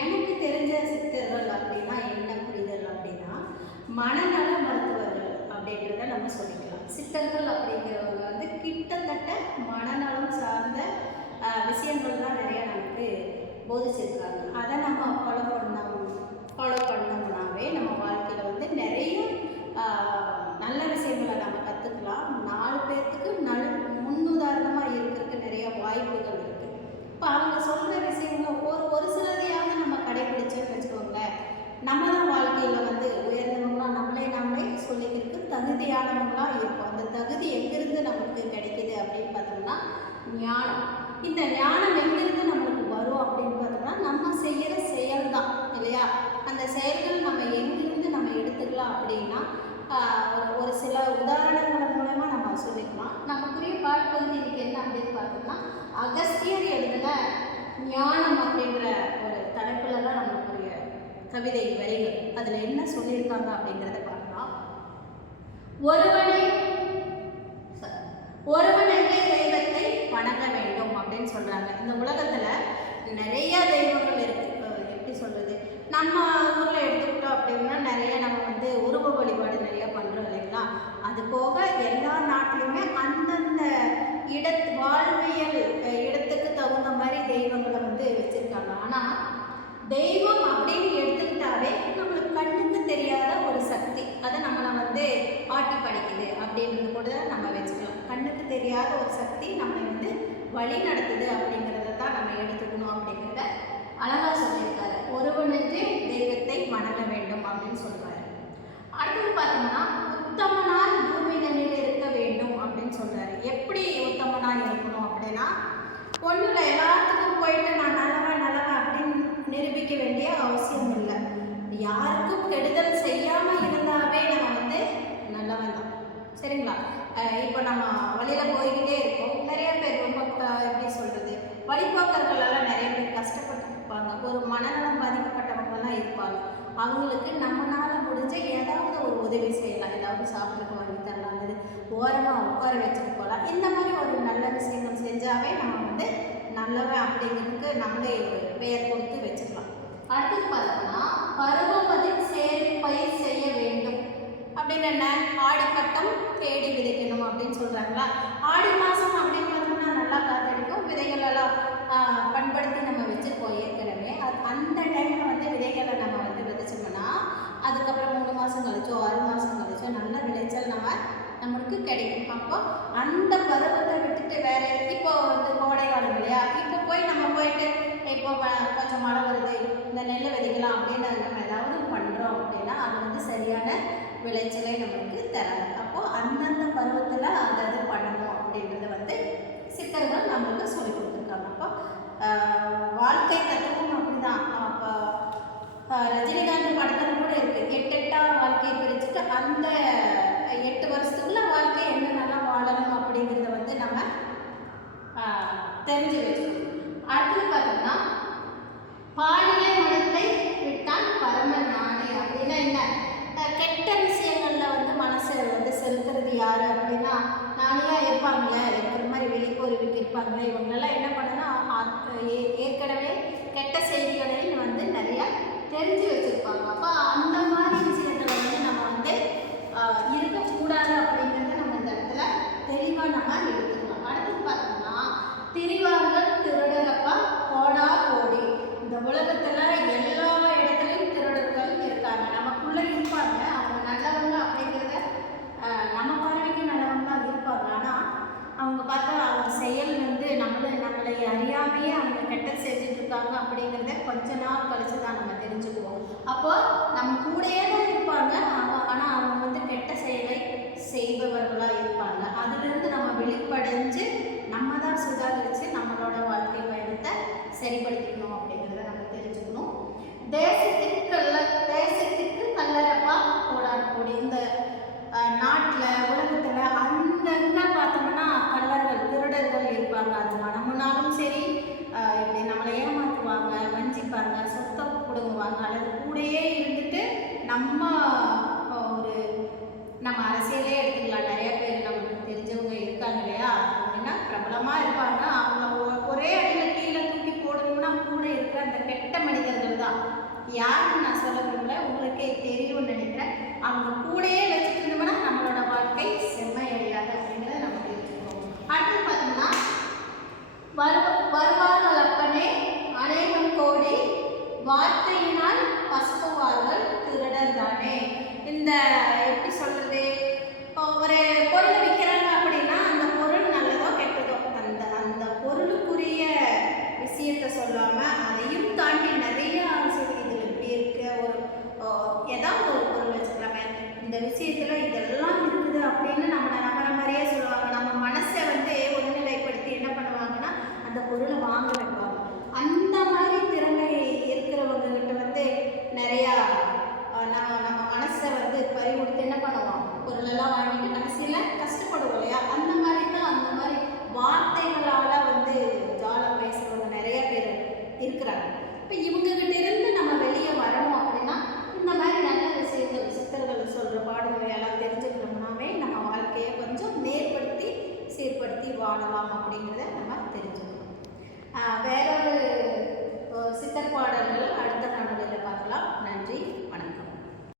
எனக்கு தெரிஞ்ச சித்தர்கள் அப்படின்னா என்ன புரிதல் அப்படின்னா மனநல மருத்துவர்கள் அப்படின்றத நம்ம சொல்லிக்கலாம். சித்தர்கள் அப்படிங்கிறவங்க வந்து கிட்டத்தட்ட மனநலம் சார்ந்த விஷயங்கள் தான் நிறைய நமக்கு போதிச்சிருக்காங்க. அதை நம்ம ஃபாலோ பண்ணோம்னாவே நம்ம வாழ்க்கையில் வந்து நிறைய நல்ல விஷயங்களை நம்ம கற்றுக்கலாம். 4 பேர்த்துக்கு முன்னுதாரணமாக இருக்கிறதுக்கு நிறைய வாய்ப்புகள் இருக்குது. இப்போ அவங்க சொல்கிற விஷயங்கள் ஒரு சிலதையாவது நம்ம கடைபிடிச்சோன்னு வச்சுக்கோங்களேன், நம்ம தான் வாழ்க்கையில் வந்து உயர்ந்தவங்களாம் நம்மளே சொல்லிக்கிறதுக்கு தகுதியானவங்களாம் இருப்போம். அந்த தகுதி எங்கிருந்து நமக்கு கிடைக்கிது அப்படின்னு பார்த்தோம்னா ஞானம். இந்த ஞானம் எங்கிருந்து நம்மளுக்கு வரும் அப்படின்னு பார்த்தோம்னா நம்ம செய்கிற செயல் தான் இல்லையா? அந்த செயல்கள் நம்ம எங்கிருந்து நம்ம எடுத்துக்கலாம் அப்படின்னா ஒரு சில உதாரணங்கள் மூலமாக நம்ம சொல்லிக்கலாம். நமக்குரிய பாடப்பகுதி இன்னைக்கு என்ன அப்படின்னு பார்த்தோம்னா அகஸ்தியர் எழுதின ஞானம் அப்படின்ற ஒரு தலைப்பில் தான் நமக்குரிய கவிதை வரிகள். அதில் என்ன சொல்லியிருக்காங்க அப்படிங்கிறத பார்க்கலாம். ஒருவனுக்கே தெய்வத்தை வணங்க வேண்டும் அப்படின்னு சொல்கிறாங்க. இந்த உலகத்தில் நிறைய தெய்வங்கள் இருக்குது. எப்படி சொல்கிறது, நம்ம ஊரில் எடுத்துக்கிட்டோம் அப்படின்னா நிறைய நம்ம வந்து உருவ வழிபாடு நிறையா பண்ணுறோம் இல்லைங்களா? அது போக எல்லா நாட்டிலுமே அந்தந்த வாழ்வியல் இடத்துக்கு தகுந்த மாதிரி தெய்வங்களை வந்து வச்சுருக்காங்க. ஆனால் தெய்வம் அப்படின்னு எடுத்துக்கிட்டாவே நம்மளுக்கு கண்ணுக்கு தெரியாத ஒரு சக்தி, அதை நம்மளை வந்து ஆட்டி படிக்குது அப்படின்றது கூட நம்ம வச்சுக்கலாம். கண்ணுக்கு தெரியாத ஒரு சக்தி நம்மளை வந்து வழி நடத்துது அப்படிங்கிறத தான் நம்ம எடுத்துக்கணும் அப்படிங்கிறத அழகாக சொல்லியிருக்காரு. ஒருவனுக்கு தெய்வத்தை வணங்க வேண்டும் அப்படின்னு சொல்லுவார். அடுத்தது பார்த்தோம்னா உத்தமனாய் பூமிதனில் இருக்க வேண்டும் அப்படின்னு சொல்கிறாரு. எப்படி உத்தமனாய் இருக்கணும் அப்படின்னா ஒன்றில் எல்லாத்துக்கும் போயிட்டு நான் நல்லவன் அப்படின்னு நிரூபிக்க வேண்டிய அவசியம் இல்லை. யாருக்கும் கெடுதல் செய்யாமல் இருந்தாவே நம்ம வந்து நல்லவன் தான். சரிங்களா? இப்போ நம்ம வழியில் போய்கிட்டே இருக்கோம். நிறைய பேர் ரொம்ப எப்படி சொல்கிறது, வழிபோக்கர்களெல்லாம் நிறைய பேர் கஷ்டப்பட்டு இருப்பாங்க. ஒரு மனநலம் பாதிக்கப்பட்டவங்கலாம் இருப்பாங்க. அவங்களுக்கு நம்மளால் முடிஞ்ச ஏதாவது ஒரு உதவி செய்யலாம். ஏதாவது சாப்பிட்றதுக்கு வாங்கி தரலாம், அல்லது ஓரமாக உட்கார வச்சுட்டு போகலாம். இந்த மாதிரி ஒரு நல்ல விஷயங்கள் செஞ்சாவே நம்ம வந்து நல்லவன் அப்படிங்கிறதுக்கு நம்மளே பெயர் கொடுத்து வச்சுக்கலாம். அடுத்தது பார்த்தோம்னா பருவமதில் பயிர் செய்ய வேண்டும் அப்படின்னு என்ன, ஆடிப்பட்டம் தேடி விதைக்கணும் அப்படின்னு சொல்கிறாங்களா? ஆடி மாதம் அப்படின்னு பார்த்தோம்னா நல்லா காத்தடிக்கும். விதைகள் எல்லாம் பண்படுத்தி நம்ம வச்சுருப்போம் ஏற்கனவே. அந்த டைமில் வந்து விதைகளை நம்ம வந்து விதைச்சோம்னா அதுக்கப்புறம் 3 மாதம் கழிச்சோ 6 மாதம் கழிச்சோ நல்ல விளைச்சல் நம்மளுக்கு கிடைக்கும். அப்போ அந்த பருவத்தை விட்டுட்டு வேற இப்போ வந்து கோடை காலம் இல்லையா, இப்போ நம்ம போயிட்டு இப்போ கொஞ்சம் மழை வருது இந்த நெல்லை விதைக்கலாம் அப்படின்னு நம்ம ஏதாவது பண்ணுறோம் அப்படின்னா அது வந்து சரியான விளைச்சலை நம்மளுக்கு தராது. அப்போது அந்தந்த பருவத்தில் அதை பண்ணணும் அப்படின்றத வந்து சித்தர்கள் நம்மளுக்கு சொல்லி கொடுத்துருக்காங்க. அப்போ வாழ்க்கை தத்துவம் அப்படிதான். அப்போ ரஜினிகாந்த் படத்தில் கூட இருக்குது, 8 வாழ்க்கையை பிரிச்சுட்டு அந்த 8 வருஷத்துக்குள்ள வாழ்க்கை என்ன நல்லா வாழணும் அப்படிங்கிறத வந்து நம்ம தெரிஞ்சு வச்சுக்கணும். அடுத்தது பார்த்தோம்னா பாலிய மனத்தை விட்டால் பரம ஞானி அப்படின்னா என்ன, கெட்ட விஷயங்களில் வந்து மனசை வந்து செலுத்துறது யார் அப்படின்னா நானியாக இருப்பாங்களே, இருக்கிற மாதிரி வெளிப்போர்விக்கு இருப்பாங்களே, இவங்களெல்லாம் என்ன பண்ணுன்னா ஏற்கனவே கெட்ட செய்திகளையும் வந்து நிறையா தெரிஞ்சு வச்சுருப்பாங்க. அப்போ அந்த மாதிரி விஷயத்தில் வந்து நம்ம வந்து இருக்கக்கூடாது அப்படிங்கிறத நம்ம இந்த இடத்துல தெளிவாக நம்ம எடுத்துக்கலாம். அடுத்தது பார்த்தோம்னா திரிவார்கள் திருடரப்பா கோடா கோடி. இந்த உலகத்தில் எல்லா இடத்துலையும் திருடர்கள் இருக்காங்க, நமக்குள்ளே இருப்பாங்க. அவங்க நல்லவங்க அப்படிங்கிறத நம்ம பார்வைக்கு நல்லவங்களாக இருப்பாங்க. ஆனால் அவங்க பார்த்தா அவங்க செயல் வந்து நம்மளை அறியாமையே அவங்க கெட்ட செஞ்சுட்டு இருக்காங்க அப்படிங்கிறத கொஞ்ச நாள் கழிச்சு தான் நம்ம தெரிஞ்சுக்குவோம். அப்போ நம்ம கூடயே தான் இருப்பாங்க, ஆனால் அவங்க வந்து கெட்ட செயலை செய்பவர்களாக இருப்பாங்க. அதுலேருந்து நம்ம வெளிப்படைஞ்சு நம்ம தான் சுதாகரித்து நம்மளோட வாழ்க்கை பயணத்தை சரிப்படுத்திக்கணும் அப்படிங்கிறத நம்ம தெரிஞ்சுக்கணும். தேசத்துக்கு கல்லறப்பா கோடானு. இந்த நாட்டில் உலகத்தில் அங்கங்கே பார்த்தோம்னா கல்லர்கள் திருடர்கள் இருப்பாங்க. அது மனமுனாலும் சரி, இப்படி நம்மளை ஏமாற்றுவாங்க, வஞ்சிப்பாங்க, சொத்தை பிடுங்குவாங்க, அல்லது கூடயே இருந்துட்டு நம்ம அரசியலே எடுத்துக்கலாம். நிறைய பேர் நமக்கு தெரிஞ்சவங்க இருக்காங்க இல்லையா, அப்படின்னா பிரபலமாக இருப்பாங்க. அவங்க ஒரே அடியில் கீழே தூக்கி போடணும்னா கூட இருக்கிற அந்த கெட்ட மனிதர்கள் தான் யாருன்னு நான் சொல்ல விரும்பல, உங்களுக்கே தெரியும்னு நினைக்கிறேன். அவங்க கூடயே வச்சுட்டு இருந்தோம்னா நம்மளோட வாழ்க்கை செம்மையடையாது அப்படிங்கிறத நம்ம தெரிஞ்சுக்கிறோம். அடுத்து பார்த்தோம்னா வருவார்கள் அப்பனே அநேகம் கோடி வார்த்தையினால் பசுக்குவார்கள் திருடர் தானே. இந்த எப்படி சொல்றது, இப்போ ஒரு பொருளை விற்கிறாங்க அப்படின்னா அந்த பொருள் நல்லதோ கெட்டதோ அந்த அந்த பொருளுக்குரிய விஷயத்த சொல்லாம அதையும் தாண்டி நிறைய சரி இதில் இப்படி இருக்க ஒரு ஏதாவது ஒரு பொருள் வச்சுக்கலாமே, இந்த விஷயத்துல இதெல்லாம் இருக்குது அப்படின்னு நம்மளை நம்புற மாதிரியே சொல்லுவாங்க. நம்ம மனசை வந்து ஒருநிலைப்படுத்தி என்ன பண்ணுவாங்கன்னா அந்த பொருளை வாங்க வைப்பாங்க. அந்த மாதிரி திறமை இருக்கிறவங்க கிட்ட வந்து நிறையா நம்ம மனசை வந்து பறிகொடுத்து என்ன பண்ணுவோம், பொருளெல்லாம் வாங்கிட்டு கடைசியில் கஷ்டப்படுவோம் இல்லையா. அந்த மாதிரி தான் அந்த மாதிரி வார்த்தைகளால் வந்து ஜாலம் பேசுகிறவங்க நிறைய பேர் இருக்கிறாங்க. இப்போ இவங்ககிட்ட இருந்து நம்ம வெளியே வரணும் அப்படின்னா இந்த மாதிரி நல்ல விஷயங்கள் சித்தர்கள் சொல்கிற பாடல்களை எல்லாம் தெரிஞ்சுக்கிட்டோம்னாவே நம்ம வாழ்க்கையை கொஞ்சம் நேர்படுத்தி சீர்படுத்தி வாழலாம் அப்படிங்கிற